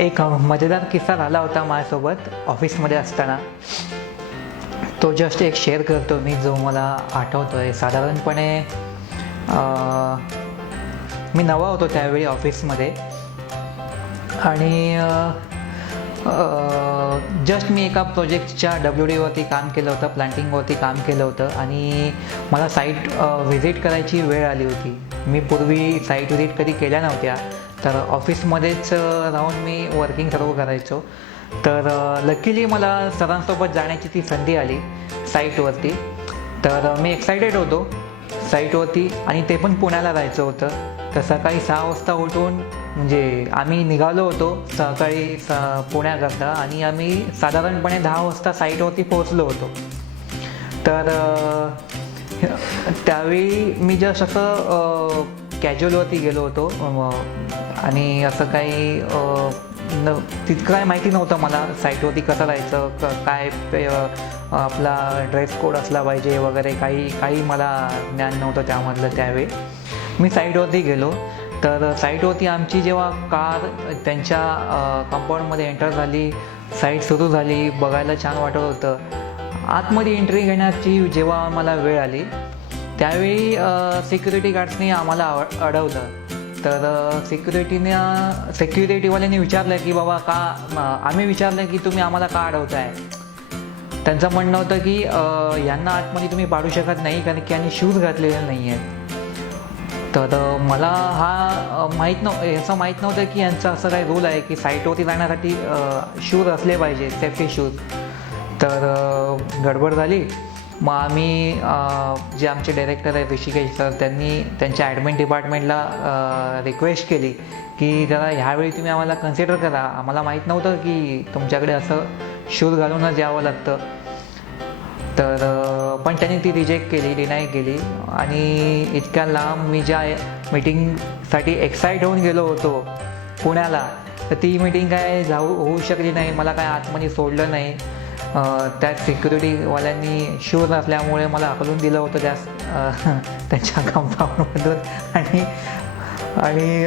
एक मजेदार किस्सा झाला होता माझ्यासोबत ऑफिसमध्ये असताना. तो जस्ट एक शेअर करतो मी, जो मला आठवतो आहे. साधारणपणे मी नवा होतो त्यावेळी ऑफिसमध्ये आणि जस्ट मी एका प्रोजेक्टच्या WDवरती काम केलं होतं, प्लांटिंगवरती काम केलं होतं आणि मला साईट व्हिजिट करायची वेळ आली होती. मी पूर्वी साईट व्हिजिट कधी केल्या नव्हत्या, तर ऑफिसमध्येच राहून मी वर्किंग सर्व करायचो. तर लकीली मला सरांसोबत जाण्याची ती संधी आली साईटवरती. तर मी एक्सायटेड होतो साईटवरती आणि ते पण पुण्याला जायचं होतं. तर सकाळी 6 वाजता उठून म्हणजे आम्ही निघालो होतो सकाळी पुण्याकरता आणि आम्ही साधारणपणे 10 वाजता साईटवरती पोहोचलो होतो. तर त्यावेळी मी जस्ट असं कॅज्युअलवरती गेलो होतो आणि असं काही तितकं काय माहिती नव्हतं मला साईटवरती कसं राहायचं, काय आपला ड्रेस कोड असला पाहिजे वगैरे, काही मला ज्ञान नव्हतं त्यामधलं. त्यावेळी मी साईटवरती गेलो. तर साईटवरती आमची जेव्हा कार त्यांच्या कंपाऊंडमध्ये एंटर झाली, साईट सुरू झाली, बघायला छान वाटत होतं. आतमध्ये एंट्री घेण्याची जेव्हा मला वेळ आली त्यावेळी सिक्युरिटी गार्ड्सनी आम्हाला अडवलं. तर सिक्युरिटीवाल्यांनी विचारलं की बाबा आम्ही विचारलं की तुम्ही आम्हाला का अडवताय. त्यांचं म्हणणं होतं की यांना आतमध्ये तुम्ही पाडू शकत नाही कारण की यांनी शूज घातलेले नाही आहेत. तर मला असं माहीत नव्हतं की यांचं असं काही रूल आहे की साईटवरती जाण्यासाठी शूज असले पाहिजे, सेफ्टी शूज. तर गडबड झाली. मग आम्ही जे आमचे डायरेक्टर आहेत ऋषिकेश सर, त्यांनी त्यांच्या ॲडमिन डिपार्टमेंटला रिक्वेस्ट केली की जरा ह्यावेळी तुम्ही आम्हाला कन्सिडर करा. आम्हाला माहीत नव्हतं की तुमच्याकडे असं शूज घालूनच यावं लागतं. तर पण त्यांनी ती रिजेक्ट केली, डिनाय केली. आणि इतक्या लांब मी ज्या मीटिंगसाठी एक्साईट होऊन गेलो होतो पुण्याला, तर ती मीटिंग काय होऊ शकली नाही. मला काय आतमध्ये सोडलं नाही. त्या सिक्युरिटीवाल्यांनी शूज नसल्यामुळे मला हकलून दिलं होतं त्यांच्या कंपाऊंडमधून. आणि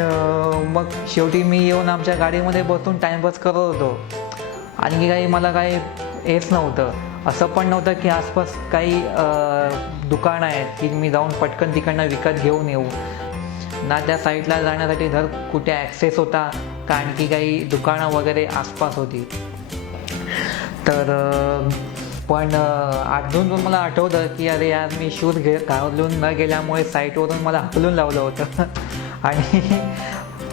मग शेवटी मी येऊन आमच्या गाडीमध्ये बसून टाईमपास करत होतो. आणखी काही मला काही हेच नव्हतं. असं पण नव्हतं की आसपास काही दुकानं आहेत की मी जाऊन पटकन तिकडनं विकत घेऊन येऊ ना. त्या साईडला जाण्यासाठी धर कुठे ॲक्सेस होता का आणखी काही दुकानं वगैरे आसपास होती. तर पण अजून मला आठवतं की अरे यार, मी शूज घालून न गेल्यामुळे साईटवरून मला हकलून लावलं होतं. आणि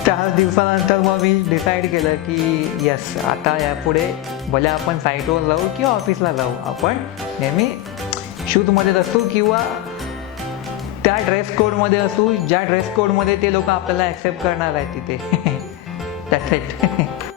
4 दिवसानंतर मग मी डिसाईड केलं की यस, आता यापुढे भले आपण साईटवर जाऊ किंवा ऑफिसला जाऊ, आपण नेहमी शूजमध्येच असू किंवा त्या ड्रेस कोडमध्ये असू ज्या ड्रेस कोडमध्ये ते लोक आपल्याला ॲक्सेप्ट करणार आहेत तिथे. That's it.